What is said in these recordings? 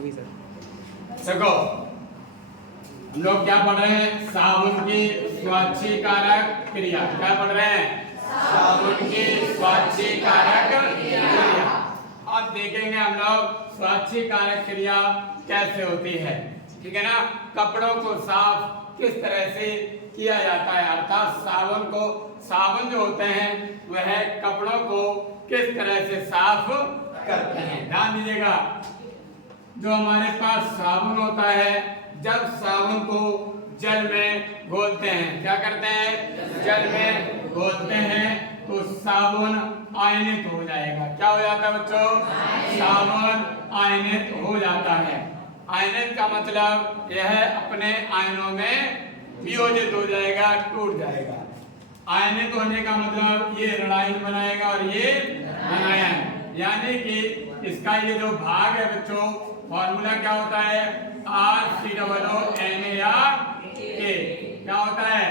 होगी सर। देखो हम लोग क्या पढ़ रहे हैं, साबुन की स्वाच्छीकारक क्रिया। क्या पढ़ रहे हैं, साबुन की स्वाच्छीकारक क्रिया। अब देखेंगे हम लोग स्वाच्छीकारक क्रिया कैसे होती है, ठीक है ना। कपड़ों को साफ किस तरह से किया जाता है, अर्थात साबुन जो होते हैं वह कपड़ों को किस तरह से साफ करते हैं। ध्यान दीजिएगा, जो हमारे पास साबुन होता है, जब साबुन को जल में घोलते हैं, क्या करते हैं, जल में घोलते हैं, तो साबुन आयनित हो जाएगा। क्या हो जाता है बच्चों, साबुन आयनित हो जाता है। आयनित का मतलब यह अपने आयनों में वियोजित हो जाएगा, टूट जाएगा। आयनित होने का मतलब ये ऋणायन बनाएगा और ये धनायन, यानी कि इसका ये जो भाग है बच्चों, फॉर्मूला क्या होता है, RCOONA या K। क्या होता है,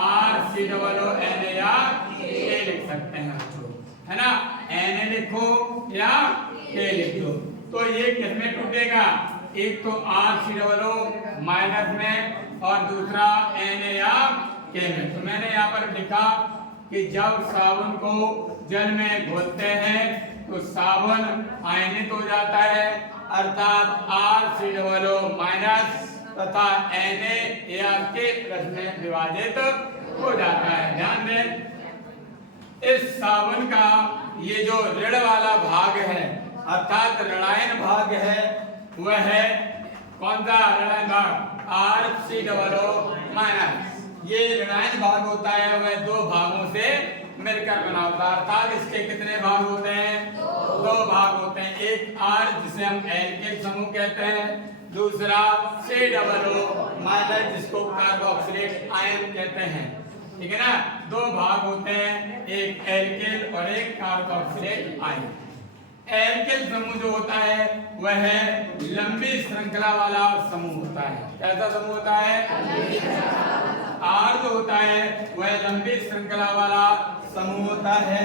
RCOONA या K लिख सकते हैं बच्चों, है ना। Na लिखो या K लिख दो, तो ये किसमें टूटेगा, एक तो RCOO माइनस में और दूसरा Na या K में। तो मैंने यहाँ पर लिखा कि जब साबुन को जल में घोलते हैं तो साबुन आयनित हो जाता है, अर्थात RCOO माइनस तथा Na या K प्लस में विभाजित हो जाता है। ध्यान दें, इस साबुन का ये जो ऋण वाला भाग है, अर्थात ऋणायन भाग है, वह है कौन सा ऋणायन भाग, RCOO माइनस। ये ऋणायन भाग होता है, वह दो भागों से मिलकर बना होता है, अर्थात इसके कितने भाग होते हैं, दो भाग होते हैं। एक R जिसे हम एल्केन समूह कहते हैं, दूसरा COO माइनस जिसको कार्बोक्सिलेट आयन कहते हैं, ठीक है ना। दो भाग होते हैं, एक एल्केन और एक कार्बोक्सिलेट आयन। एल्केन समूह जो होता है वह लंबी श्रृंखला वाला समूह होता है। कैसा समूह होता है, R जो होता है वह लंबी श्रृंखला वाला समूह होता है,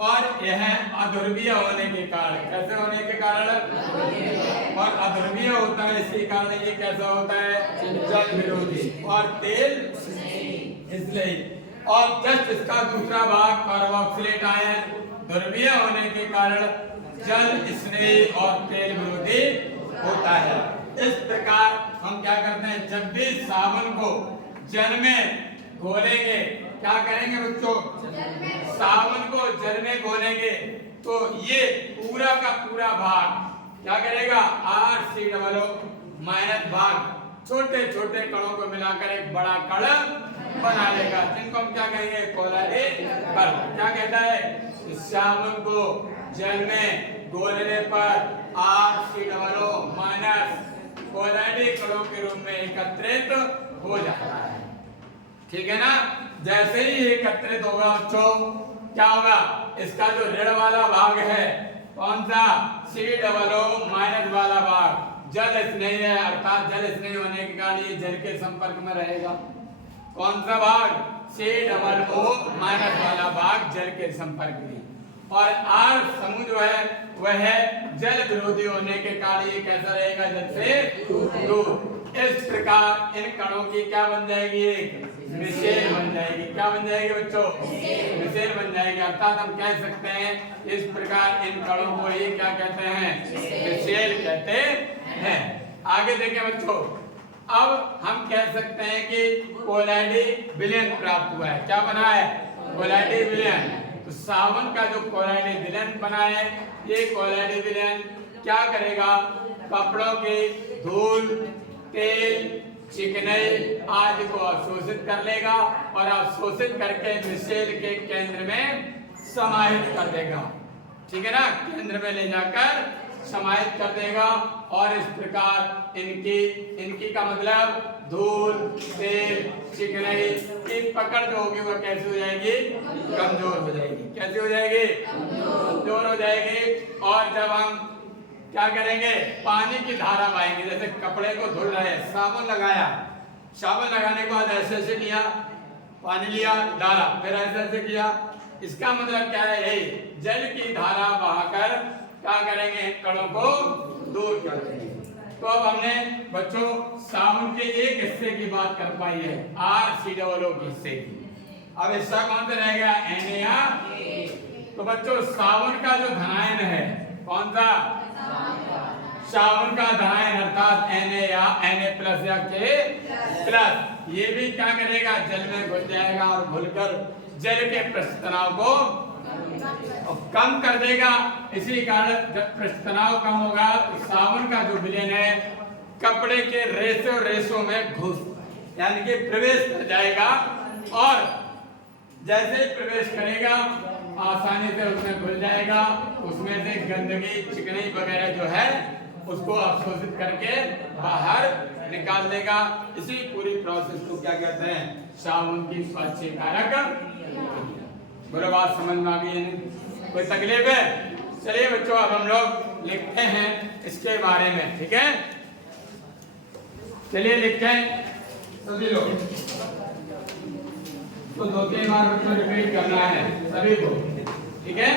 और यह अध्रुवीय होने के कारण, कैसे होने के कारण, और अध्रुवीय होता है, इसी कारण ये कैसा होता है, जल विरोधी और तेल इसलिए। और जस्ट इसका दूसरा भाग कार्बोक्सिलेट आयन ध्रुवीय होने के कारण जल स्नेही और तेल विरोधी होता है। इस प्रकार हम क्या करते हैं, जब भी साबुन को जल में घोलेंगे, क्या करेंगे बच्चों, साबुन को जल में घोलेंगे तो ये पूरा का पूरा भाग क्या करेगा, RCOO माइनस भाग छोटे छोटे कणों को मिलाकर एक बड़ा कण बना लेगा, जिनको हम क्या कहेंगे, कोलाइडिक कण। क्या कहता है, साबुन को जल में घोलने पर RCOO माइनस कोलाइडिक कणों के रूप में एकत्रित हो जाता है, ठीक है ना। जैसे ही एकत्रित होगा बच्चों, क्या होगा, इसका जो ऋण वाला भाग है, कौन सा, COO माइनस वाला भाग, जल स्नेही है, अर्थात जल स्नेही होने के कारण ये जल के संपर्क में रहेगा। कौन सा भाग, COO माइनस वाला भाग जल के संपर्क में। और R समूह जो है वह है जल विरोधी होने के कारण ये कैसा रहेगा, जल से दूर। इस प्रकार इन कणों की क्या बन जाएगी, एक मिशेल बन जाएगी। क्या बन जाएगी बच्चों, मिशेल बन जाएगी, अर्थात हम कह सकते हैं इस प्रकार इन कणों को ही क्या कहते हैं, मिशेल कहते हैं। आगे देखें बच्चों, अब हम कह सकते हैं कि कोलाइडी विलयन प्राप्त हुआ है। क्या बना है, कोलाइडी विलयन। तो साबुन का जो कोलाइडी विलयन बना है, ये कोलाइडी विलयन क्या करेगा, कपड़ों के धूल, तेल, चिकनाई आदि को अवशोषित कर लेगा और अवशोषित करके मिशेल के केंद्र में समाहित कर देगा, ठीक है ना, केंद्र में ले जाकर समाहित कर देगा। और इस प्रकार इनकी का मतलब धूल, तेल, चिकनाई की पकड़ जो होगी वह कैसी हो जाएगी, कमजोर हो जाएगी। कैसी हो जाएगी, कमजोर हो जाएगी। और जब हम क्या करेंगे, पानी की धारा पाएंगे, जैसे कपड़े को धुल रहे हैं, साबुन लगाया, साबुन लगाने के बाद ऐसे ऐसे लिया, पानी लिया, डाला, फिर ऐसे ऐसे किया, इसका मतलब क्या है, यही जल की धारा बहाकर क्या करेंगे, इन कणों को दूर कर देंगे। तो अब हमने बच्चों साबुन के एक हिस्से की बात कर पाई है, RCOO के हिस्से की। अब हिस्सा कौन सा रहेगा, Na। तो बच्चों साबुन का जो धनायन है कौन सा, साबुन का धनायन अर्थात Na या Na+ या K+, ये भी क्या करेगा, जल में घुल जाएगा और घुलकर जल के पृष्ठ तनाव को कम कर देगा। इसी कारण जब पृष्ठ तनाव कम होगा तो साबुन का जो विलयन है कपड़े के रेशों में घुस यानी कि प्रवेश कर जाएगा, और जैसे ही प्रवेश करेगा आसानी से उसमें घुल जाएगा, उसमें से गंदगी चिकनाई वगैरह जो है उसको अवशोषित करके बाहर निकाल देगा। इसी पूरी प्रोसेस को क्या कहते हैं, साबुन की स्वच्छ कारक। बोलो बात समझ में आ गई है, कोई तकलीफ है? चलिए बच्चों अब हम लोग लिखते हैं इसके बारे में, ठीक है। चलिए लिखते हैं सभी लोग, तो 2-3 बार बच्चों रिपीट करना है सभी को, ठीक है।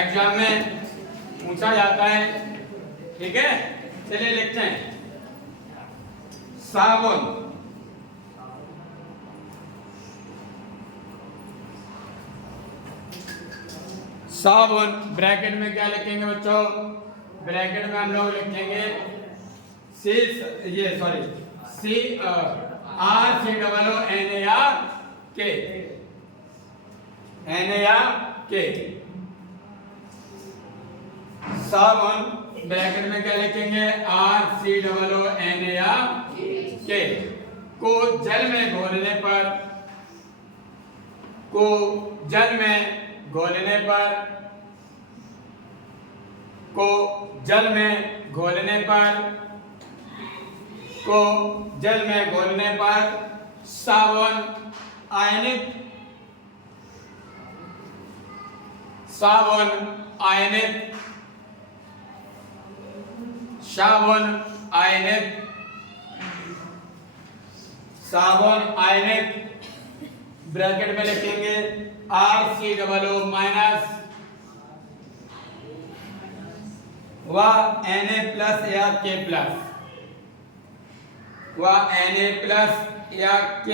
एग्जाम में पूछा जाता है, ठीक है। चलिए लिखते हैं साबुन, साबुन ब्रैकेट में क्या लिखेंगे बच्चों, ब्रैकेट में हम लोग लिखेंगे RCOO साबुन ब्रैकेट में क्या लिखेंगे, RCOO को जल में घोलने पर, को जल में घोलने पर, को जल में घोलने पर, को जल में घोलने पर साबुन आयनित, साबुन आयनित, साबुन आयनित, साबुन आयनित ब्रैकेट में लिखेंगे RCOO माइनस व Na+ या K+, व Na+ या K+।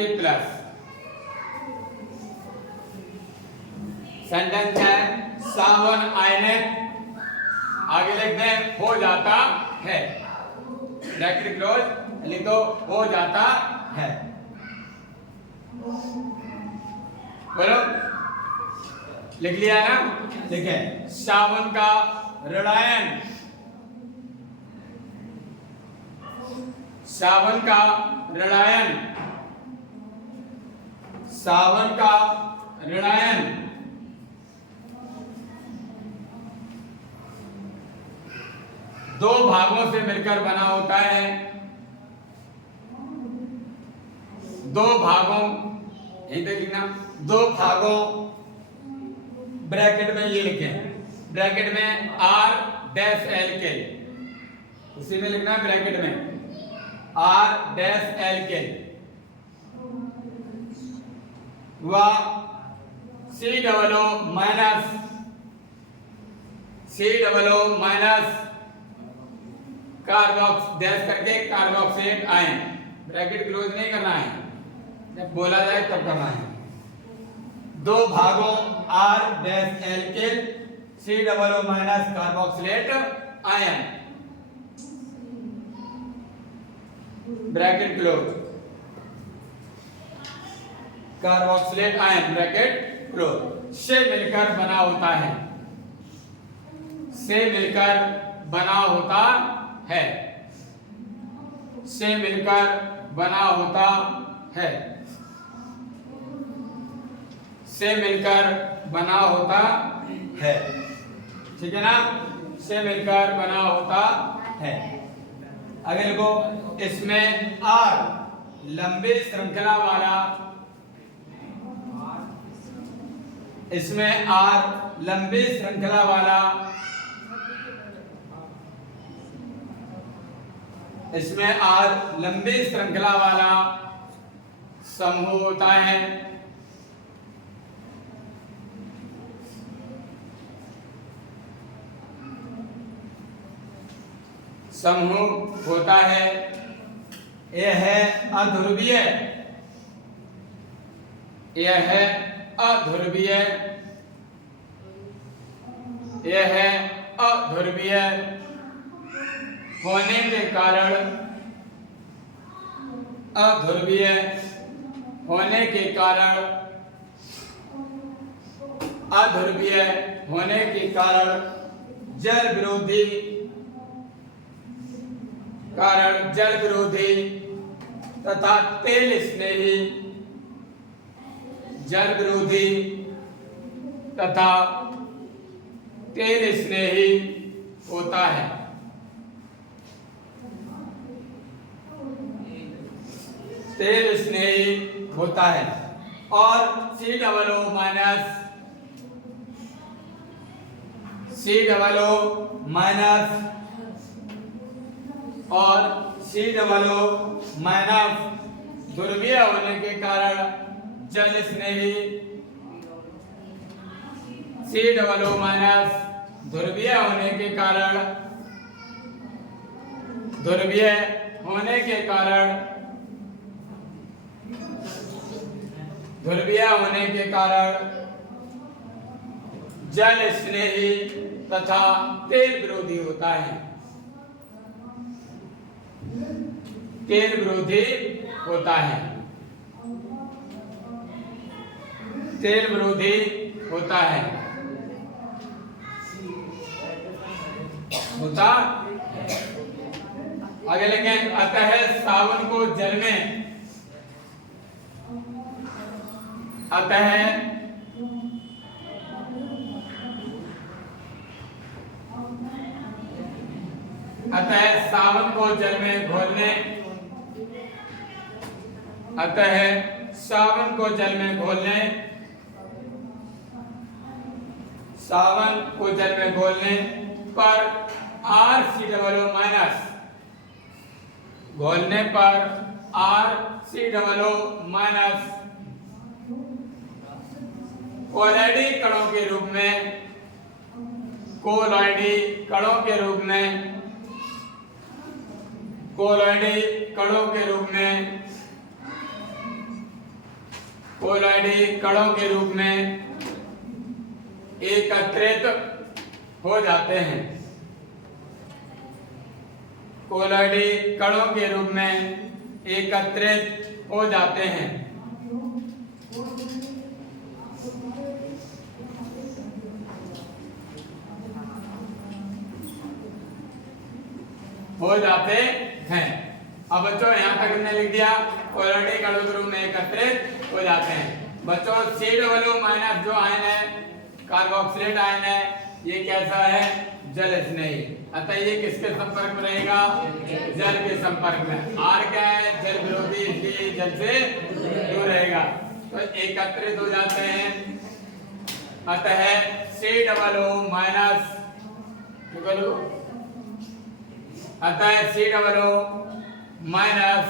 सेंटेंस है साबुन आयनित, आगे लिख दें हो जाता है, ब्रैकेट क्लोज लिखो, हो जाता है। बोलो लिख लिया ना, देखें साबुन का ऋणायन, साबुन का ऋणायन, साबुन का ऋणायन दो भागों से मिलकर बना होता है, दो भागों, यही तक लिखना, दो भागों, ब्रैकेट में ये लिखें, ब्रैकेट में R-L उसी में लिखना है, ब्रैकेट में R-L व COO माइनस कार्बोक्स डैश करके कार्बोक्सिलेट आयन, ब्रैकेट क्लोज नहीं करना है, जब बोला जाए तब करना है। दो भागों R-L COO minus carboxylate ion, bracket close, carboxylate ion bracket close से मिलकर बना होता है, से मिलकर बना होता है, से मिलकर बना होता है, से मिलकर बना होता है, ठीक है ना, से मिलकर बना होता है। अगर देखो इसमें R लंबी श्रृंखला वाला, इसमें R लंबी श्रृंखला वाला, इसमें R लंबी श्रृंखला वाला समूह होता है, समूह होता है। यह है अध्रुवीय, यह है अध्रुवीय, यह है अध्रुवीय होने के कारण, अध्रुवीय होने के कारण, अध्रुवीय होने के कारण जल विरोधी, कारण जल विरोधी तथा तेल स्नेही, जल विरोधी तथा तेल स्नेही होता है। तेल स्नेही होता है। और COO माइनस, COO माइनस और COO माइनस ध्रुवीय होने के कारण जल स्नेही, COO माइनस ध्रुवीय होने के कारण, ध्रुवीय होने के कारण, ध्रुवीय होने के कारण जल स्नेही तथा तेल विरोधी होता है। तेल विरोधी होता है, तेल विरोधी होता है, होता। आगे लिखें, अतः सावन को जल में, अतः सावन को जल में घोलने, अतः सावन को जल में घोलने, सावन को जल में घोलने पर RCOO माइनस, घोलने पर RCOO माइनस कोलॉइडी कणों के रूप में, कोलॉइडी कणों के रूप में, कोलॉइडी कणों के रूप में, कोलॉइडी कणों के रूप में एकत्रित हो जाते हैं। कोलॉइडी कणों के रूप में एकत्रित हो जाते हैं। हो जाते हैं। अब बच्चों यहाँ तक हमने लिख दिया, कोलॉइडी कणों के रूप में एकत्रित हो जाते हैं। बच्चों COO माइनस जो आयन है, कार्बोक्सिलेट आयन है, ये कैसा है? जल स्नेही। अतः ये किसके संपर्क में रहेगा? जल के संपर्क में। R क्या है? जल विरोधी, इसलिए जल से दूर रहेगा, तो एकत्रित हो जाते हैं। अतः COO माइनस, अतः COO माइनस,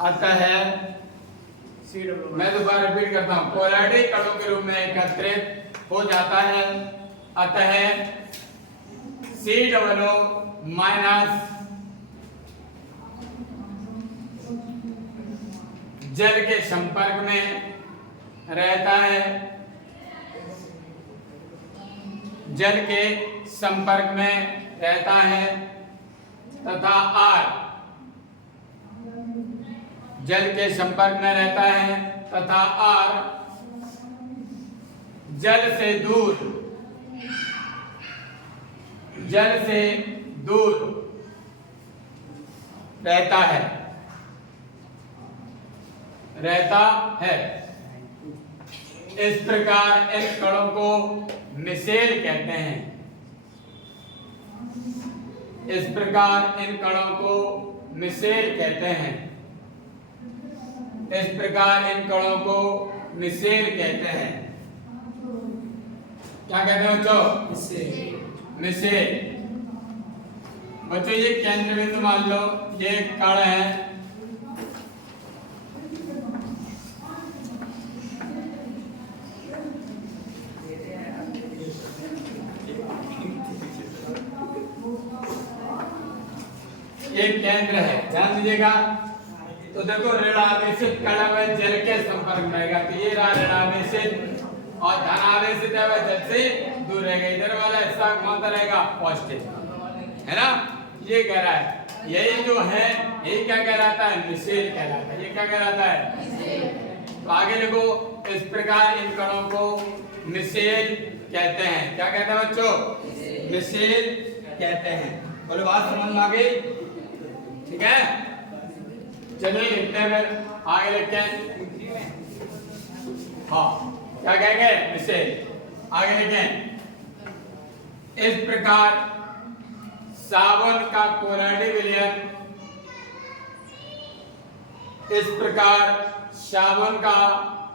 अतः मैं दोबारा रिपीट करता हूं, कोलॉइडी कणों के रूप में एकत्रित हो जाता है। अतः COO माइनस जल के संपर्क में रहता है, जल के संपर्क में रहता है तथा R जल के संपर्क में रहता है तथा R जल से दूर, जल से दूर रहता है, रहता है। इस प्रकार इन कणों को मिसेल कहते हैं। इस प्रकार इन कणों को मिसेल कहते हैं। इस प्रकार इन कणों को मिसेल कहते हैं। क्या कहते हैं बच्चों? मिसेल। मिसेल। बच्चों ये केंद्र बिंदु मान लो, ये कण है, एक केंद्र है, ध्यान दीजिएगा। तो देखो ऋणावेशित कण में जल के संपर्क में आएगा, तो ये रहा ऋणावेशित, और धनावेशित है वह जल से दूर रहेगा। इधर वाला हिस्सा कौन सा रहेगा? पॉजिटिव, है ना। ये कह रहा है, यही जो है यही क्या कहलाता है? निषेध कहलाता है। ये क्या कहलाता है? तो आगे लिखो, इस प्रकार इन कणों को निषेध कहते हैं। क्या कहते हैं बच्चों? निषेध कहते हैं। बोलो बात समझ में आ गई? ठीक है, चलिए लिखते हैं, फिर आगे लिखते हैं। हाँ, क्या कहेंगे? निषेध। आगे लिखें, इस प्रकार सावन का कोलॉइडल विलयन, इस प्रकार सावन का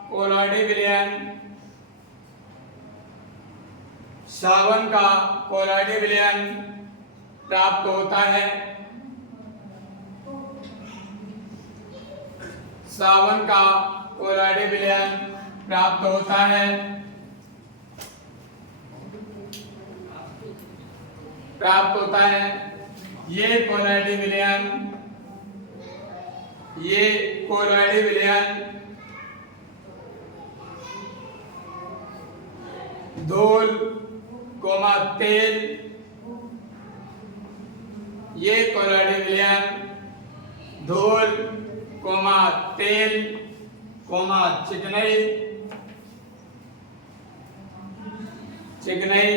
कोलॉइडल विलयन, सावन का कोलॉइडल विलयन प्राप्त होता है। सावन का कोलॉइडल विलयन प्राप्त होता है, प्राप्त होता है। ये कोलॉइडल विलयन, ये कोलॉइडल विलयन धूल कोमा तेल, ये कोलॉइडल विलयन धूल कोमा तेल कोमा चिकनाई, चिकनाई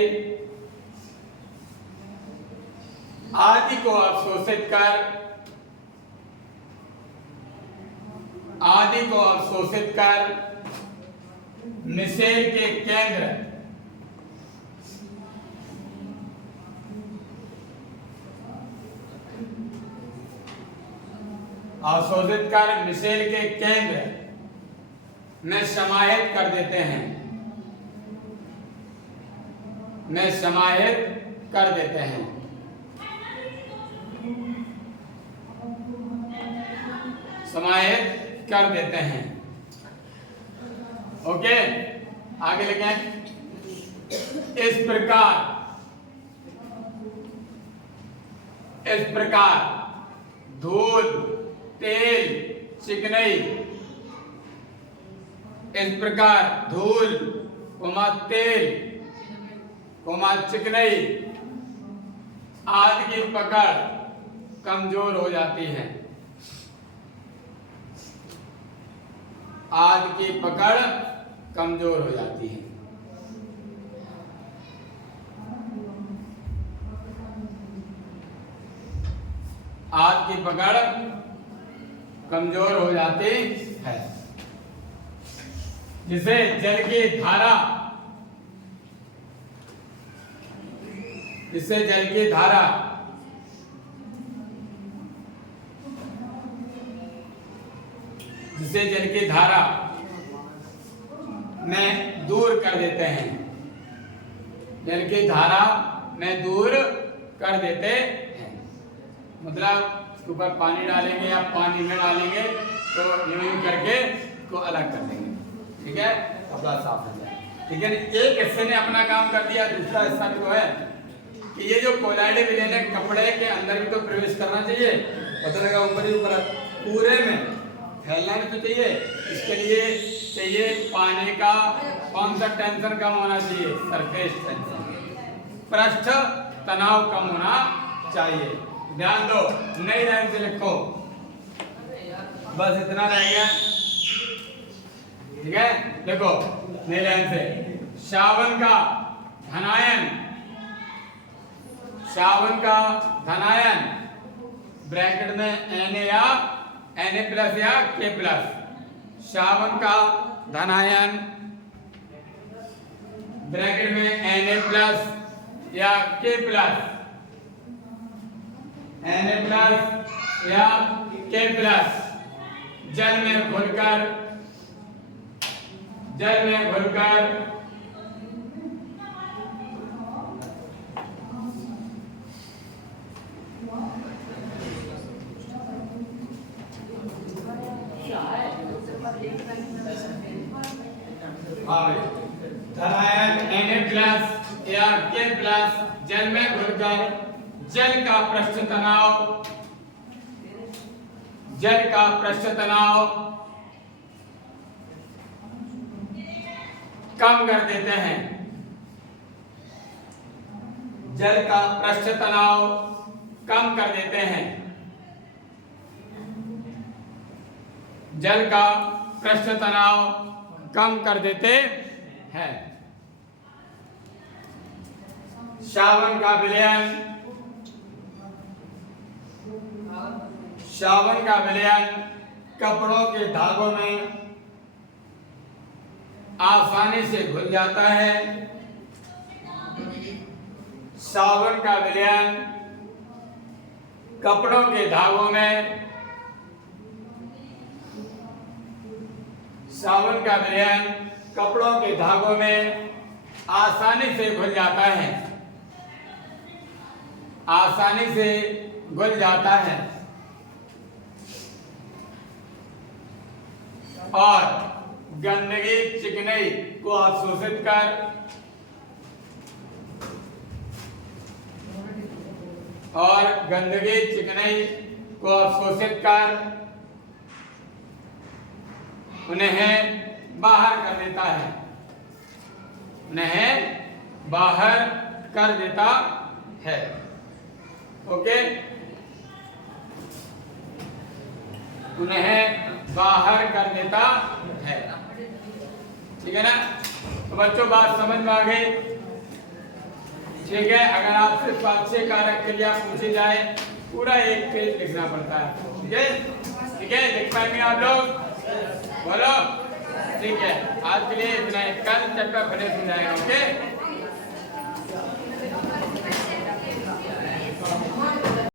आदि को अवशोषित कर, आदि को अवशोषित कर निषेध के केंद्र, अवशोषित कर निषेध के केंद्र में समाहित कर देते हैं, में समाहित कर देते हैं। समाहित कर देते हैं। ओके, आगे लिखें, इस प्रकार, इस प्रकार धूल तेल चिकनाई, इस प्रकार धूल कोमा तेल कोमा चिकनाई आदि की पकड़ कमजोर हो जाती है, आदि की पकड़ कमजोर हो जाती है। आदि की पकड़ कमजोर हो जाती है, जिसे जल की धारा, जिससे जल की धारा जिसे जल की धारा में दूर कर देते हैं, जल की धारा में दूर कर देते हैं। मतलब उसके ऊपर पानी डालेंगे या पानी में डालेंगे तो यूं करके को अलग कर देंगे, ठीक है, कपड़ा साफ हो जाए। ठीक है, एक हिस्से ने अपना काम कर दिया, दूसरा हिस्सा भी तो है कि ये जो कोलॉइडल विलयन है कपड़े के अंदर भी तो प्रवेश करना चाहिए, पता लगा ऊपर ही ऊपर पूरे में फैलना भी तो चाहिए। इसके लिए चाहिए पानी का कौन सा टेंशन कम होना चाहिए? सरफेस टेंशन, पृष्ठ तनाव कम होना चाहिए। ध्यान दो, नई लाइन से लिखो, बस इतना रह गया, ठीक है। देखो नई लाइन से, सावन का धनायन, सावन का धनायन ब्रैकेट में Na या Na प्लस या K प्लस, सावन का धनायन ब्रैकेट में Na प्लस या K प्लस, Na प्लस या K प्लस जल में घुलकर, जल में घुलकर धनायन Na प्लस या K प्लस जल में घुलकर जल का पृष्ठ तनाव जल का पृष्ठ तनाव कम कर देते हैं। जल का पृष्ठ तनाव कम कर देते हैं। जल का पृष्ठ तनाव कम कर देते हैं। सावन का विलयन, सावन का विलयन कपड़ों के धागों में आसानी से घुल जाता है। सावन का विलयन कपड़ों के धागों में, सावन का विलयन कपड़ों के धागों में आसानी से घुल जाता है। आसानी से घुल जाता है और गंदगी चिकनाई को अवशोषित कर गंदगी चिकनाई को अवशोषित कर उन्हें बाहर कर देता है। उन्हें बाहर कर देता है। ओके, उन्हें बाहर कर देता है। ठीक है ना? तो बच्चों बात समझ में आ गई? ठीक है। अगर आपसे स्वास्थ्य कारक क्रिया पूछी जाए पूरा एक पेज लिखना पड़ता है। ठीक है? ठीक है, लिख पाएंगे आप लोग? बोलो। ठीक है, आज के लिए इतना ही। कल चैप्टर फिनिश हो जाएगा। ओके।